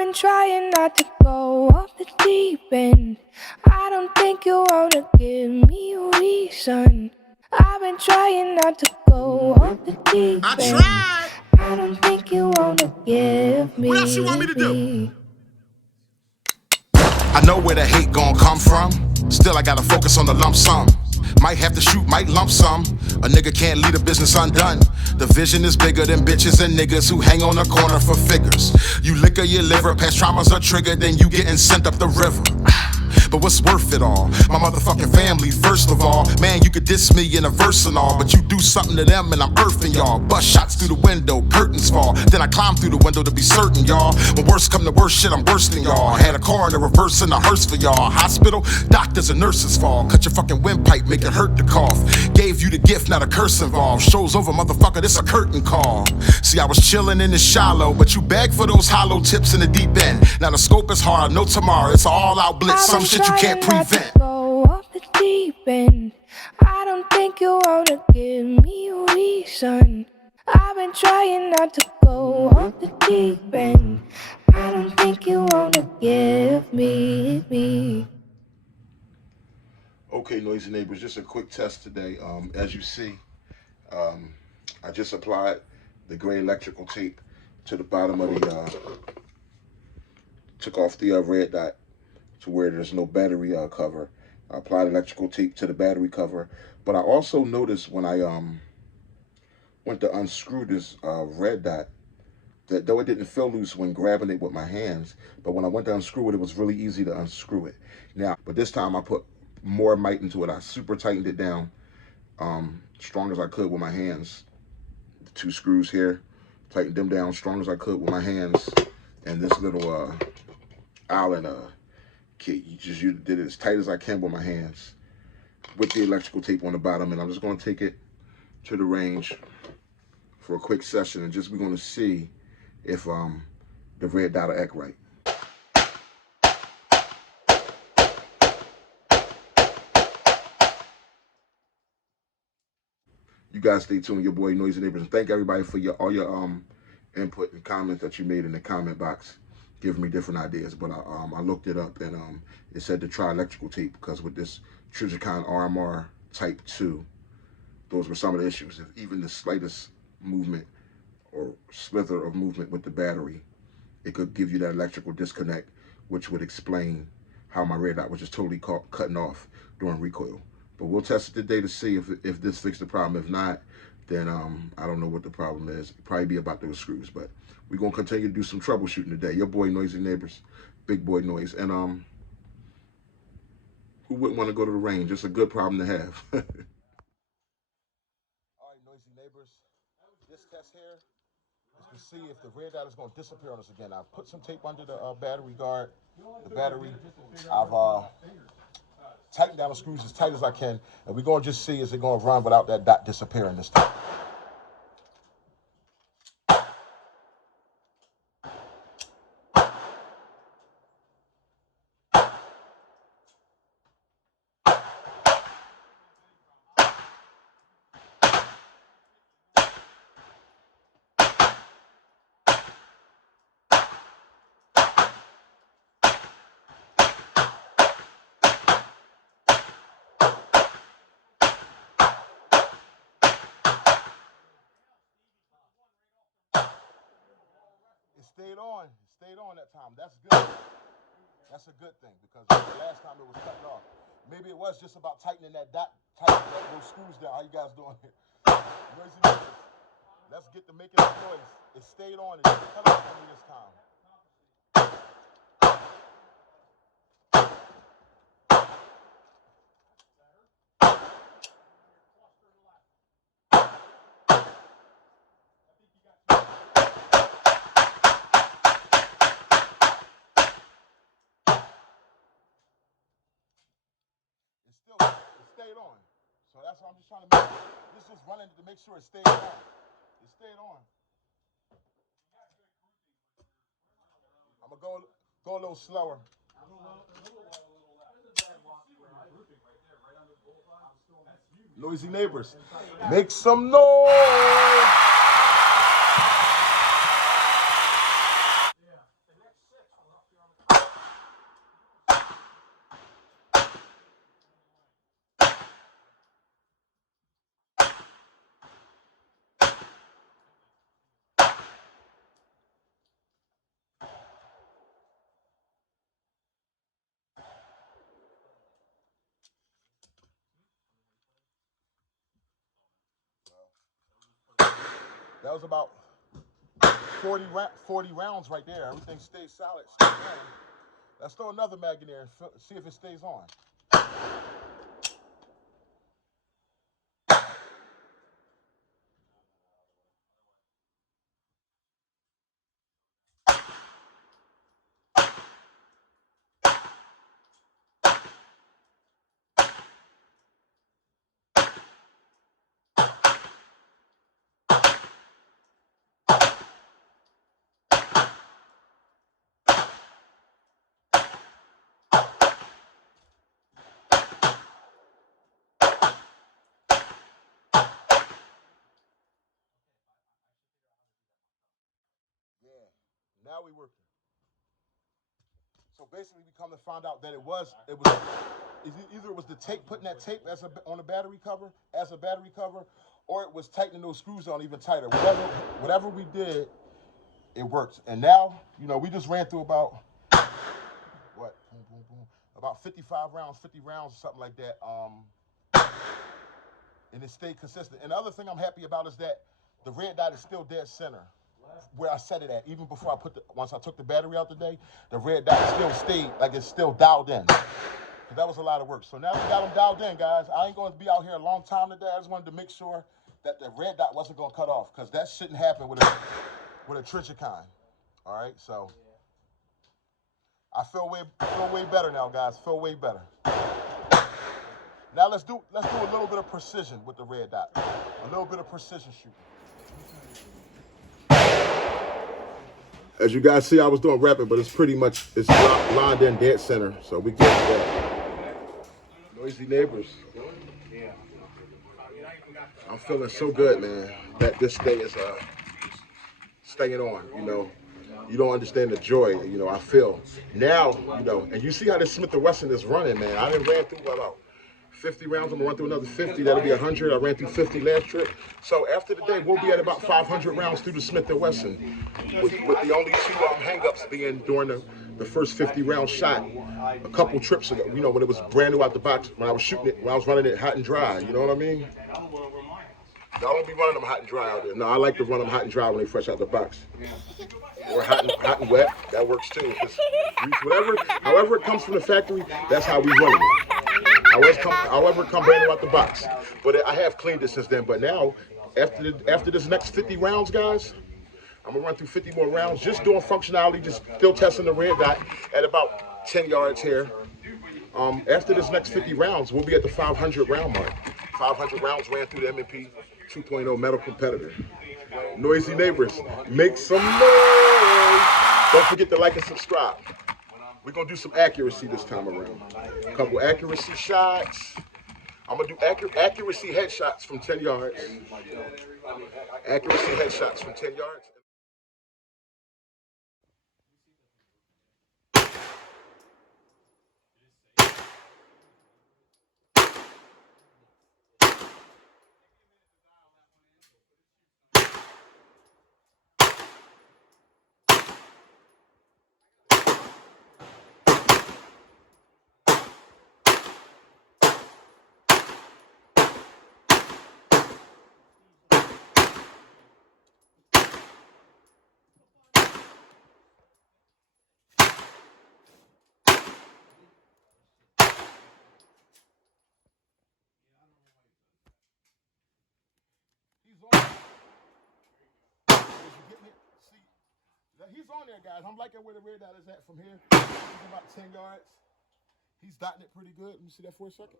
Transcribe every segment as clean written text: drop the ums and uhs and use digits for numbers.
been trying not to go off the deep end. I don't think you wanna give me a reason. I've been trying not to go off the deep end. I tried. I don't think you wanna give me. What else you want me to do? I know where the hate gon' come from. Still, I gotta focus on the lump sum. Might have to shoot, might lump some. A nigga can't lead a business undone. The vision is bigger than bitches and niggas who hang on the corner for figures. You liquor your liver, past traumas are triggered, then you getting sent up the river. But what's worth it all? My motherfucking family, first of all. Man, you could diss me in a verse and all, but you do something to them and I'm earthing y'all. Bust shots through the window, curtains fall. Then I climb through the window to be certain, y'all. When worst come to worst, shit, I'm worse than y'all. Had a car in a reverse and a hearse for y'all. Hospital, doctors and nurses fall. Cut your fucking windpipe, make it hurt to cough. Gave you the gift, not a curse involved. Show's over, motherfucker, this a curtain call. See, I was chilling in the shallow, but you beg for those hollow tips in the deep end. Now the scope is hard, no tomorrow, it's an all-out blitz. Some shit you can't prevent. Go off the deep end. I don't think you wanna give me a reason. I've been trying not to go off the deep end. I don't think you wanna give me. Okay, noisy neighbors, just a quick test today. As you see, I just applied the gray electrical tape to the bottom of the, took off the red dot to where there's no battery cover. I applied electrical tape to the battery cover, but I also noticed when I went to unscrew this red dot, that though it didn't feel loose when grabbing it with my hands, but when I went to unscrew it, it was really easy to unscrew it. Now, but this time I put more might into it. I super tightened it down, strong as I could with my hands. The two screws here, tightened them down strong as I could with my hands, and this little Allen kit. You did it as tight as I can with my hands, with the electrical tape on the bottom, and I'm just going to take it to the range for a quick session, and we're going to see if the red dot will act right. You guys stay tuned. Your boy Noisy Neighbors, and thank everybody for all your input and comments that you made in the comment box, giving me different ideas. But I looked it up, and it said to try electrical tape, because with this Trijicon RMR Type 2, those were some of the issues. If even the slightest movement or slither of movement with the battery, it could give you that electrical disconnect, which would explain how my red dot was just totally cutting off during recoil. But we'll test it today to see if this fixed the problem. If not, then I don't know what the problem is. It'll probably be about those screws. But we're gonna continue to do some troubleshooting today. Your boy Noisy Neighbors, Big Boy Noise, and who wouldn't want to go to the range? It's a good problem to have. All right, Noisy Neighbors, this test here to see if the red dot is going to disappear on us again. I've put some tape under the battery guard, the battery. I've tightened down the screws as tight as I can, and we're going to just see is it going to run without that dot disappearing this time. It stayed on that time. That's good. That's a good thing, because the last time it was cutting off. Maybe it was just about tightening that dot, tightening those screws down. How you guys doing? Noisy Neighbors. Let's get to making that noise. It stayed on. It didn't cut off on me this time. It stayed on. So that's what I'm just trying to make. This is running to make sure it stayed on. It stayed on. I'm gonna go a little slower. Noisy Neighbors, make some noise. That was about 40 rounds right there. Everything stays solid. Stays on. Let's throw another mag in there and see if it stays on. Yeah, now we working. So basically, we come to find out that it was either it was the tape, putting that tape on a battery cover as a battery cover, or it was tightening those screws on even tighter. Whatever we did, it worked. And now, you know, we just ran through about what, boom, boom, boom, about 55 rounds, 50 rounds, something like that. And it stayed consistent. And the other thing I'm happy about is that the red dot is still dead center where I set it at. Even before once I took the battery out today, the red dot still stayed, like it's still dialed in. Because that was a lot of work. So now we got them dialed in, guys. I ain't going to be out here a long time today. I just wanted to make sure that the red dot wasn't going to cut off, because that shouldn't happen with a Trijicon. All right, so I feel way better now, guys. Feel way better. Now let's do a little bit of precision with the red dot. A little bit of precision shooting. As you guys see, I was doing rapid, but it's lined in dead center, so we get that. Noisy neighbors. I'm feeling so good, man, that this thing is staying on, you know. You don't understand the joy, you know, I feel. Now, you know, and you see how this Smith & Wesson is running, man. I done ran through about 50 rounds. I'm gonna run through another 50. That'll be 100. I ran through 50 last trip. So after the day, we'll be at about 500 rounds through the Smith & Wesson, with the only two hang-ups being during the first 50 round shot a couple trips ago, you know, when it was brand new out the box, when I was shooting it, when I was running it hot and dry, you know what I mean? Y'all don't be running them hot and dry out there. No, I like to run them hot and dry when they fresh out the box. Or hot and wet, that works too. However it comes from the factory, that's how we run it. However it come brand new out the box. But I have cleaned it since then. But now, after this next 50 rounds, guys, I'm gonna run through 50 more rounds, just doing functionality, just still testing the red dot at about 10 yards here. After this next 50 rounds, we'll be at the 500 round mark. 500 rounds ran through the M&P 2.0 metal competitor. Noisy neighbors, make some noise. Don't forget to like and subscribe. We're gonna do some accuracy this time around. A couple accuracy shots. I'm gonna do accuracy headshots from 10 yards. Accuracy headshots from 10 yards. He's on there, guys. I'm liking where the red dot is at from here. He's about 10 yards. He's dotting it pretty good. Let me see that for a second.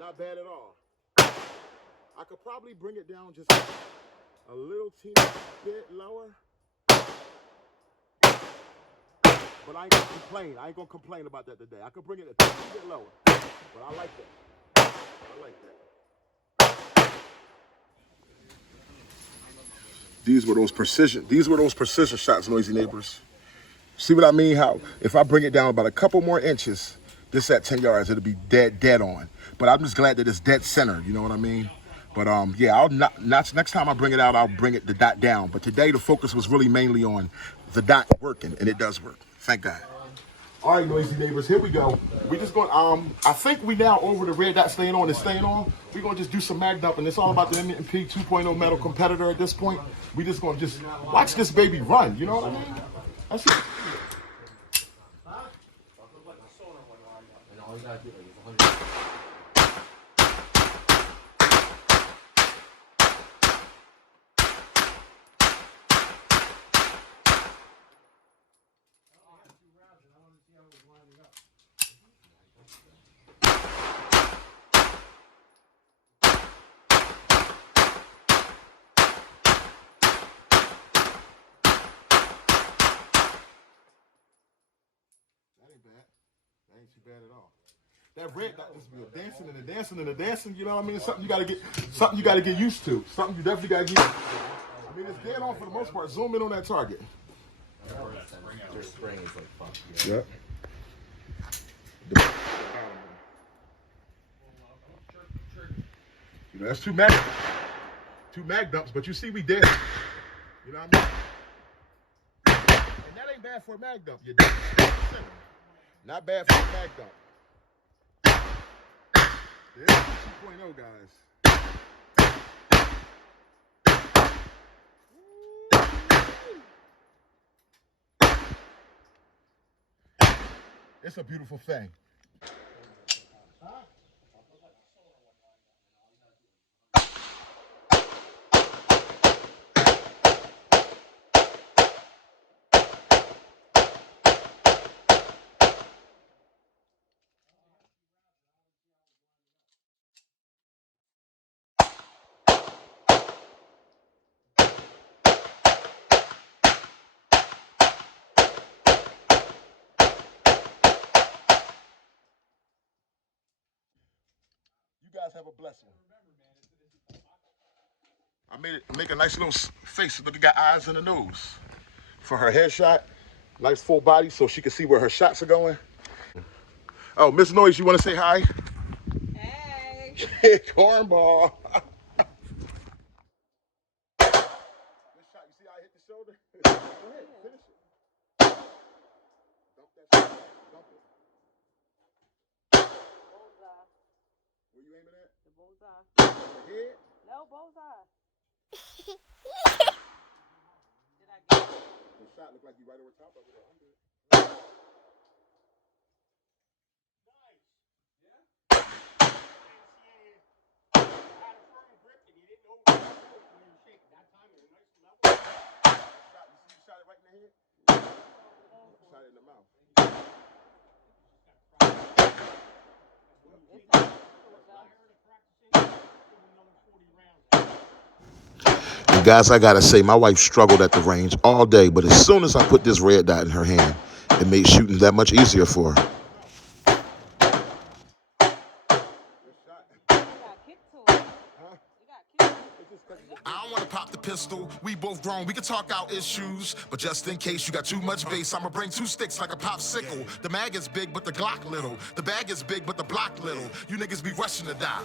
Not bad at all. I could probably bring it down just a little teeny bit lower. But I ain't gonna complain. I ain't gonna complain about that today. I could bring it a teeny bit lower. But I like that. I like that. These were those precision shots, noisy neighbors. See what I mean? How if I bring it down about a couple more inches, this at 10 yards, it'll be dead on. But I'm just glad that it's dead center, you know what I mean? But yeah, I'll next time I bring it out, I'll bring the dot down. But today the focus was really mainly on the dot working, and it does work. Thank God. All right, noisy neighbors, here we go. We just going, I think we now over the red dot staying on and staying on. We're gonna just do some mag dumping. It's all about the M&P 2.0 metal competitor at this point. We just gonna just watch this baby run, you know what I mean? That's it. That ain't too bad at all. That red dot just be a dancing and a dancing and a dancing, you know what I mean? It's something you gotta get used to. Something you definitely gotta get used to. I mean, it's dead on for the most part. Zoom in on that target. Your spring is like fuck. Yep. You know, that's two mag dumps, but you see we did. You know what I mean? And that ain't bad for a mag dump. You're not bad for a mag dump. There's 2.0, guys. It's a beautiful thing. You guys have a blessed one. I made it make a nice little face. Look, it got eyes in the nose. For her headshot, nice full body so she can see where her shots are going. Oh, Miss Noise, you want to say hi? Hey. Cornball. Good shot. You see how I hit the shoulder? Go ahead, finish it. Dump that shot. Dump it. Bullseye. Where you aiming at? The bullseye. The head? No, bullseye. Did I get it? The shot looked like you right over top of it. I'm good. Shot it right in the head? Shot it in the mouth. And guys, I gotta say, my wife struggled at the range all day, but as soon as I put this red dot in her hand, it made shooting that much easier for her. I don't wanna pop the pistol, we both grown, we can talk out issues. But just in case you got too much bass, I'ma bring two sticks like a popsicle. The mag is big, but the Glock little. The bag is big, but the block little. You niggas be rushing to die.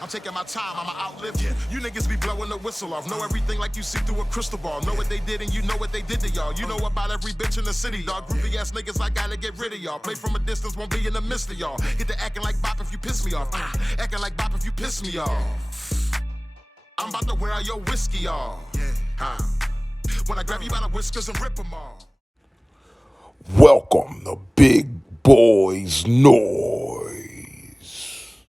I'm taking my time, I'ma outlive you. You niggas be blowing the whistle off. Know everything like you see through a crystal ball. Know what they did and you know what they did to y'all. You know about every bitch in the city, dog. Groupie ass niggas, I gotta get rid of y'all. Play from a distance, won't be in the midst of y'all. Get to acting like bop if you piss me off. Acting like bop if you piss me off. I'm about to wear out your whiskey off. When I grab you by the whiskers and rip them off. Welcome to Big Boys Noise.